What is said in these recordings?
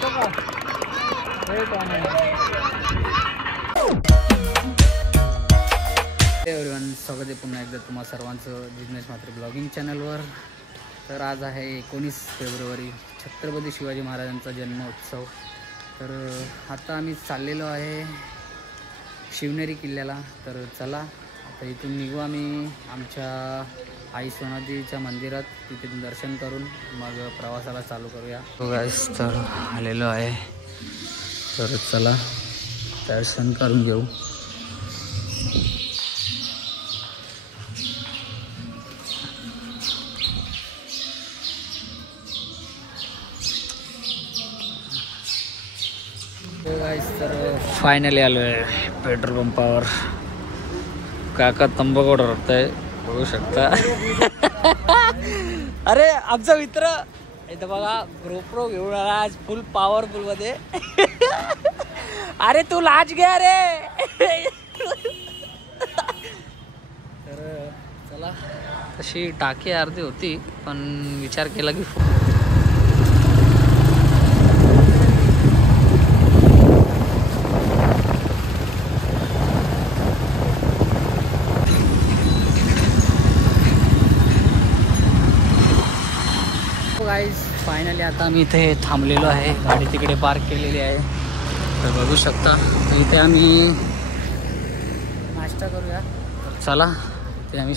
एव्हरीवन, स्वागत आहे पुन्हा एकदा तुम्हा सर्वांचं जिग्नेश म्हात्रे ब्लॉगिंग चॅनलवर. तर आज आहे 19 फेब्रुवारी, छत्रपती शिवाजी महाराजांचा जन्मोत्सव. तर आता आम्ही चाललेलो आहे शिवनेरी किल्ल्याला. तर चला आता इथून निघू आम्ही आमच्या आई सोनाजीच्या मंदिरात, तिथे दर्शन करून मग प्रवासाला चालू करूया. गाईस, तर आलेलो आहे, तर चला दर्शन करून घेऊ. तर फायनली आलो आहे पेट्रोल पंपावर. काका तंबाखू रडताय, बघू शकता. अरे आमचा मित्र इथं बघा, GoPro घेऊन आला आज फुल पॉवरफुल मध्ये. अरे तू लाज घ्या रे. तर चला, तशी टाकी अर्धी होती पण विचार केला की गाईज फायनली आता आम्ही इथे थांबलेलो आहे. गाडी तिकडे पार्क केलेली आहे, तर बघू शकता. इथे आम्ही नाश्ता करूया. तर चला, ते आम्ही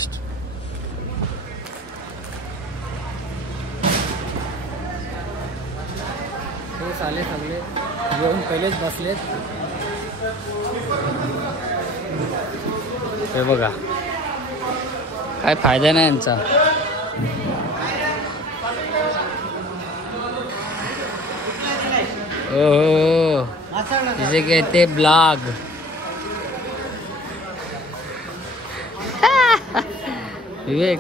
आले सगळे येऊन पहिलेच बसलेत. हे बघा, काय फायदा नाही यांचा. ओह, जिसे कहते ब्लॉग. विवेक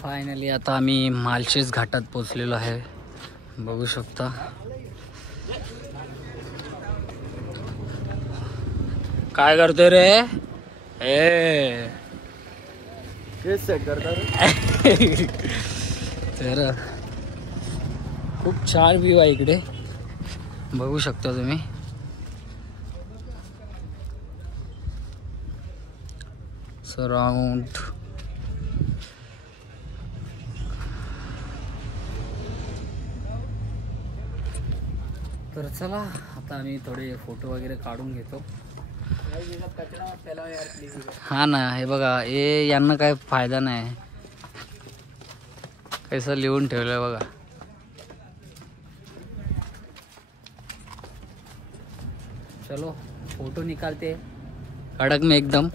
फायनली आता आम्ही मालशेज घाटात पोचलेलो आहे, बघू शकता. काय करतोय रे? ए केस सेट करता रे. तर खूप छान व्ह्यू आहे इकडे, बघू शकता तुम्ही. सराउंड तर चला आता आम्ही थोडे फोटो वगैरे काढून घेतो. हा ना, हे बघा, हे यांना काय फायदा नाही. कसं लिहून ठेवलंय बघा. चलो फोटो निकालते कडक में एकदम.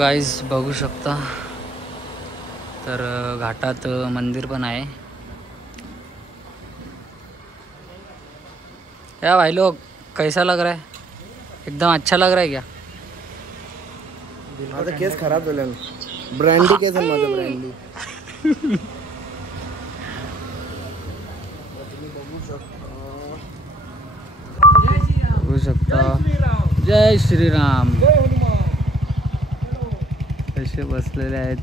गाईज बघू शकता, तर घाटात मंदिर पण आहे. या भाई लोग, कैसा लग रहा है? एकदम अच्छा लग रहा है क्या? माझा केस खराब झाला. ब्रँडी केस आहे माझा, ब्रँडी. बघू शकता. जय श्रीराम. कसे बसलेले आहेत.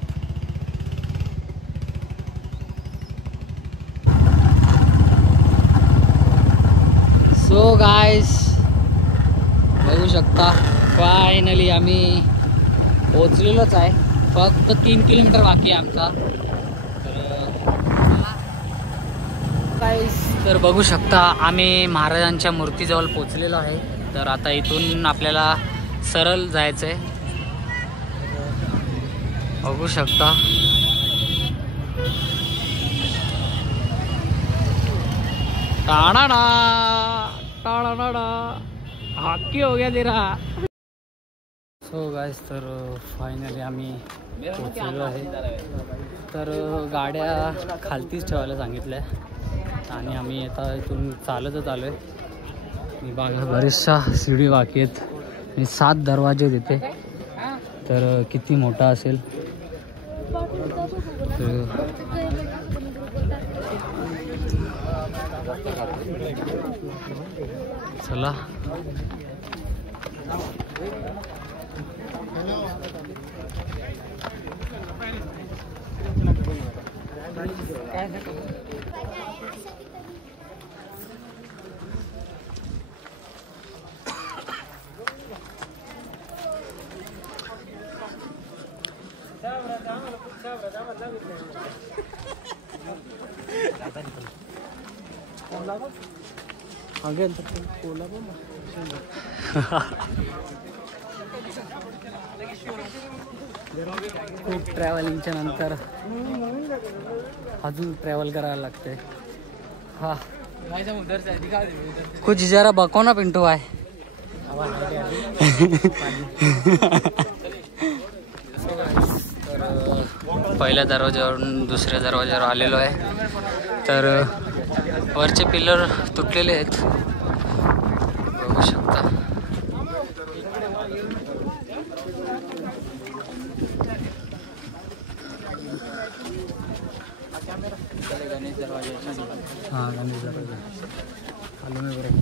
सो गाइस, बघू शकता फायनली आम्ही पोचलेलोच आहे. फक्त 3 किलोमीटर बाकी आहे आमचा. तर बघू शकता आम्ही महाराजांच्या मूर्तीजवळ पोचलेलो आहे. तर आता इथून आपल्याला सरळ जायचं आहे. बघू शकता. टाणाडा टाणाडा हाकी हो गया तेरा. सो गाइस, तर फायनली आम्ही पोचलेलो आहे. तर गाड्या खालतीच ठेवायला सांगितल्या. आणि आम्ही आता इथून चालतच आलो आहे. बघा बरेचशा सीडी बाकी आहेत आणि 7 दरवाजे तिथे. तर किती मोठा असेल. चला खूप ट्रॅव्हलिंगच्या नंतर अजून ट्रॅव्हल करायला लागते. हा कुछ जरा बको ना पिंटू आहे. पहिल्या दरवाज्यावरून दुसऱ्या दरवाज्यावर आलेलो आहे. तर वरचे पिलर तुटलेले आहेत बघू शकता. हाँ गणेश दरवाजा आलू में बरं.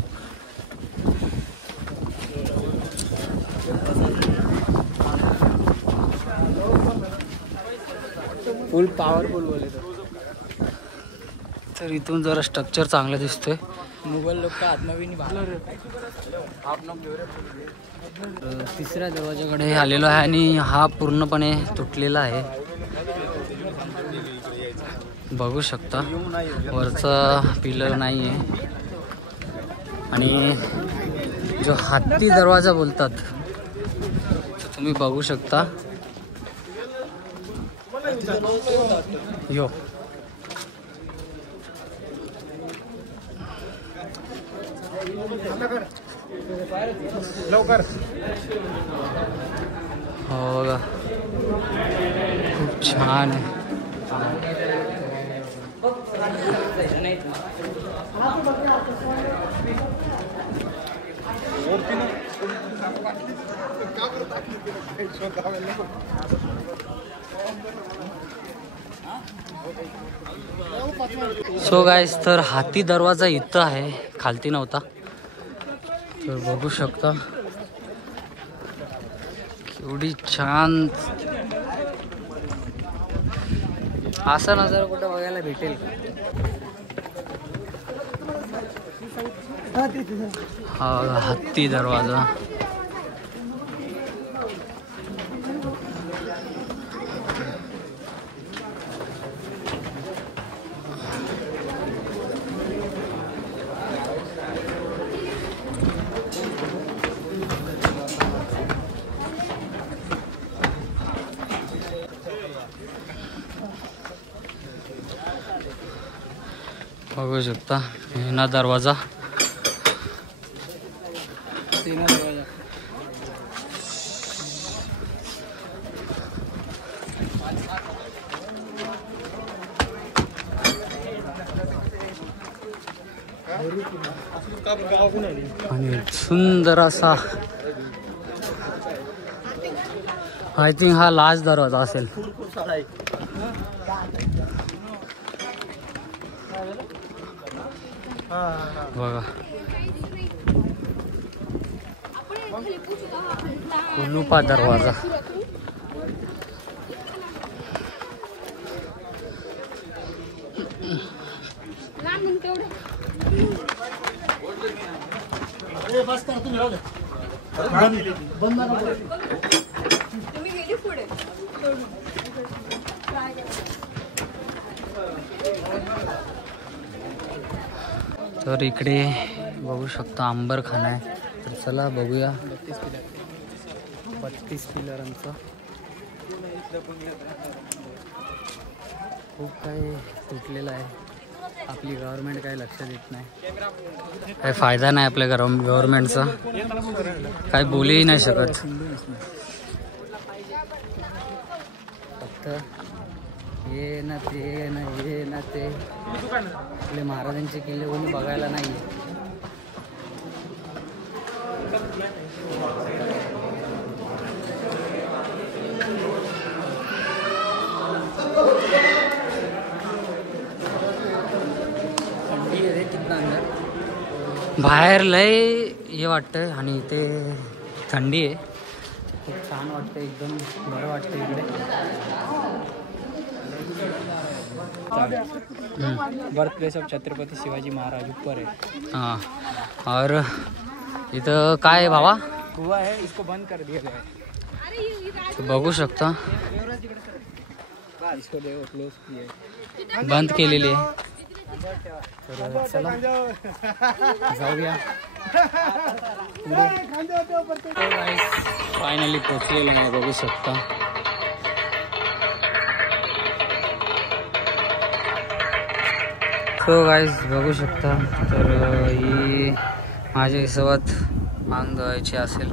फुल पॉवरफुल बोले तर इथून जरा स्ट्रक्चर चांगलं दिसतोय. मुघल लोक का आत्मा भी नहीं. तिसऱ्या दरवाजाकडे आलेलो आहे आणि हा पूर्णपणे तुटलेला आहे बघू शकता. वरचा पिलर नाही आहे आणि जो हत्ती दरवाजा बोलतात तो तुम्ही बघू शकता. यो लवकर हो बघा खूप छान आहे. सो गाईस तर हाती दरवाजा इथं आहे खालती नव्हता. तर बघू शकता केवढी छान असा नजारा कुठं बघायला भेटेल. हा हत्ती दरवाजा. बघू शकता ना दरवाजा. आणि सुंदर असा आय थिंक हा लास्ट दरवाजा असेल. बघा कुलूपा दरवाजा. तर इकडे बघू शकता अंबरखाना आहे. तर चला बघूया. 32 पिलरांचा खूप काही तुटलेलं आहे. आपली गव्हर्नमेंट काही लक्ष देत नाही. काही फायदा नाही आपल्या गव्हर्नमेंटचा. काही बोलूही नाही शकत. फक्त हे ना ते ना हे ना ते आपले महाराजांचे किल्ले कोणी बघायला नाही. बाहेर लय हे वाटतंय आणि इथे थंडी आहे. खूप छान वाटतं, एकदम बरं वाटतं इकडे. Birth place of Chhatrapati Shivaji Maharaj ऊपर है. हाँ, और इथं काय आहे भावा? कुआ है, इसको बंद कर दिया गया है. बघू शकता, इसको देखो क्लोज किया है. बंद केलेली आहे. तर चला जाऊया. फायनली पोचलेलो आहे, बघू शकता. सो गाईज बघू शकता. तर ही माझ्या हिशोबात मान धुवायची असेल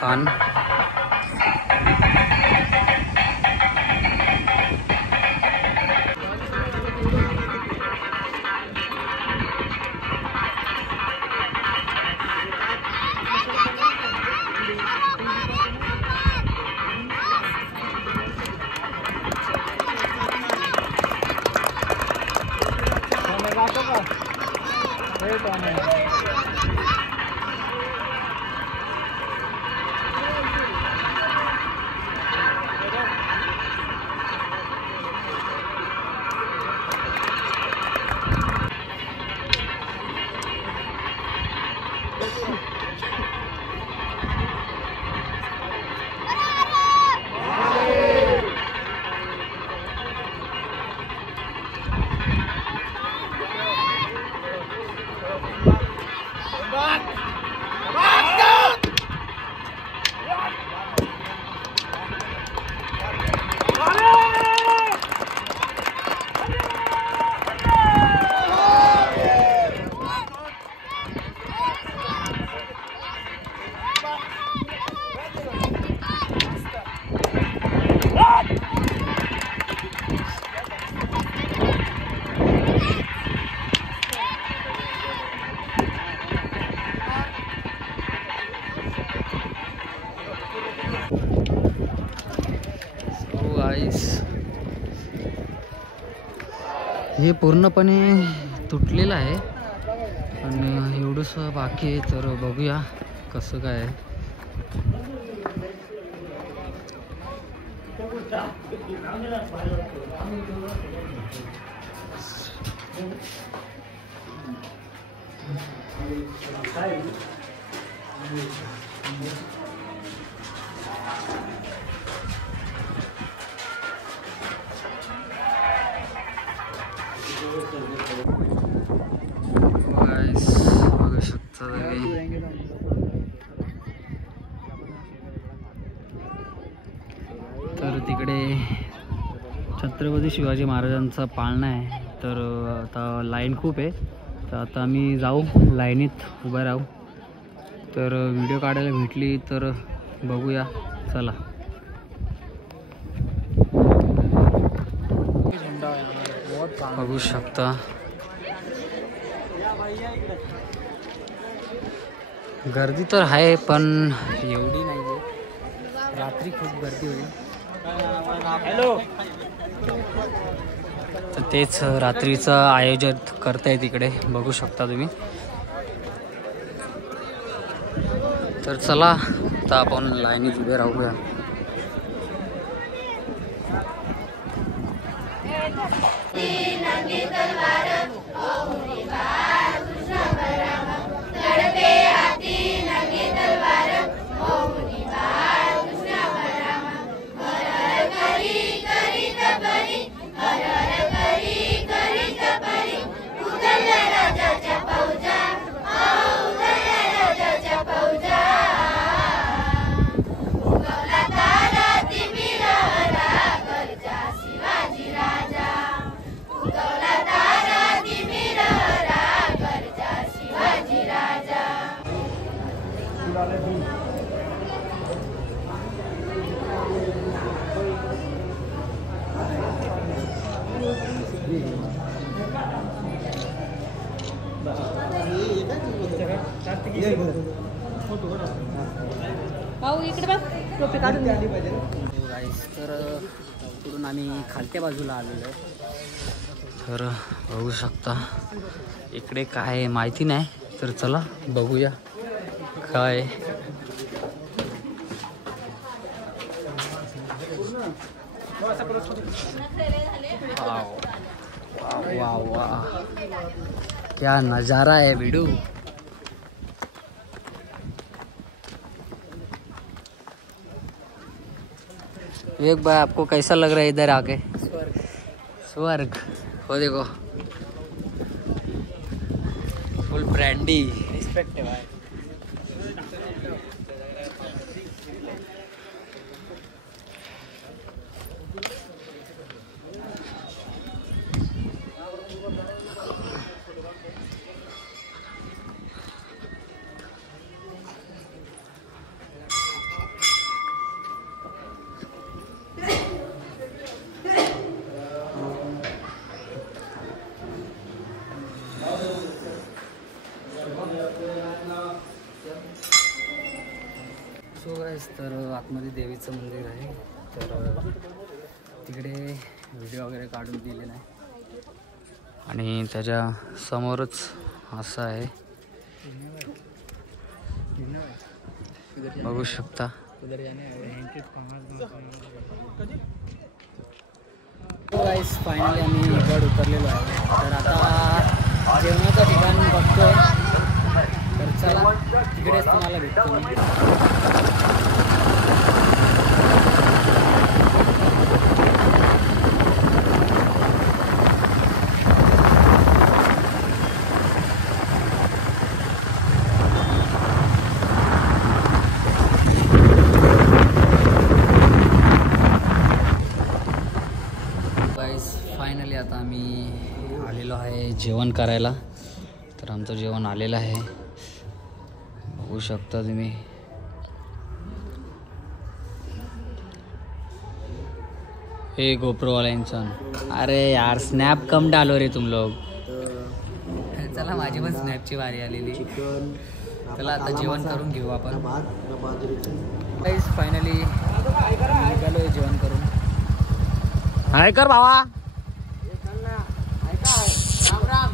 खान. हे पूर्णपणे तुटलेलं आहे आणि एवढंसं बाकी आहे. तर बघूया कसं काय आहे. बघू शकता तर तिकडे छत्रपती शिवाजी महाराजांचा पाळणा आहे. तर आता लाईन खूप आहे, तर आता आम्ही जाऊ लाईनीत उभं राहू. तर व्हिडिओ काढायला भेटली तर बघूया, चला. बघू शकता गर्दी तर आहे पण एवढी नाही आहे. रात्री खूप गर्दी होईल. हॅलो. तर तेच रात्रीचं आयोजन करताय तिकडे, बघू शकता तुम्ही. तर चला आता आपण लाईनीत उभे राहूया. भाऊ इकडे बघ टोपी काढून द्या. गाईस तर इकडून आम्ही खालत्या बाजूला आलेलो आहे. तर बघू शकता इकडे काय आहे माहिती नाही, तर चला बघूया काय आहे. वाव वाव वाव, क्या नज़ारा है वीडू. विवेक भाई आपको कैसा लग रहा है इधर आके? स्वर्ग. स्वर्ग. वो देखो फुल ब्रांडी. रिस्पेक्ट है भाई. सो गाईस तर आतमध्ये देवीचं मंदिर आहे, तर तिकडे व्हिडिओ वगैरे काढून दिले नाही आणि त्याच्या समोरच असं आहे बघू शकता. गाईस फायनली आम्ही गड उतरलेलो आहे, तर आता जेवणाचं ठिकाण बघतो. तर चला तिकडेच तुम्हाला भेटतो मी. फायनली आता आम्ही आलेलो आहे जेवण करायला. तर आमचं जेवण आलेलं आहे, बघू शकता तुम्ही. हे गोप्रो वाला इंसान. अरे यार स्नॅप कम डालो रे तुम लोग. चला माझी पण स्नॅपची वारी आलेली. चला आता जेवण करून घेऊ आपण. फायनली निघालोय जेवण करून. हाय कर भावा. राम राम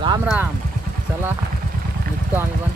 राम राम. चला निघतो आम्ही पण.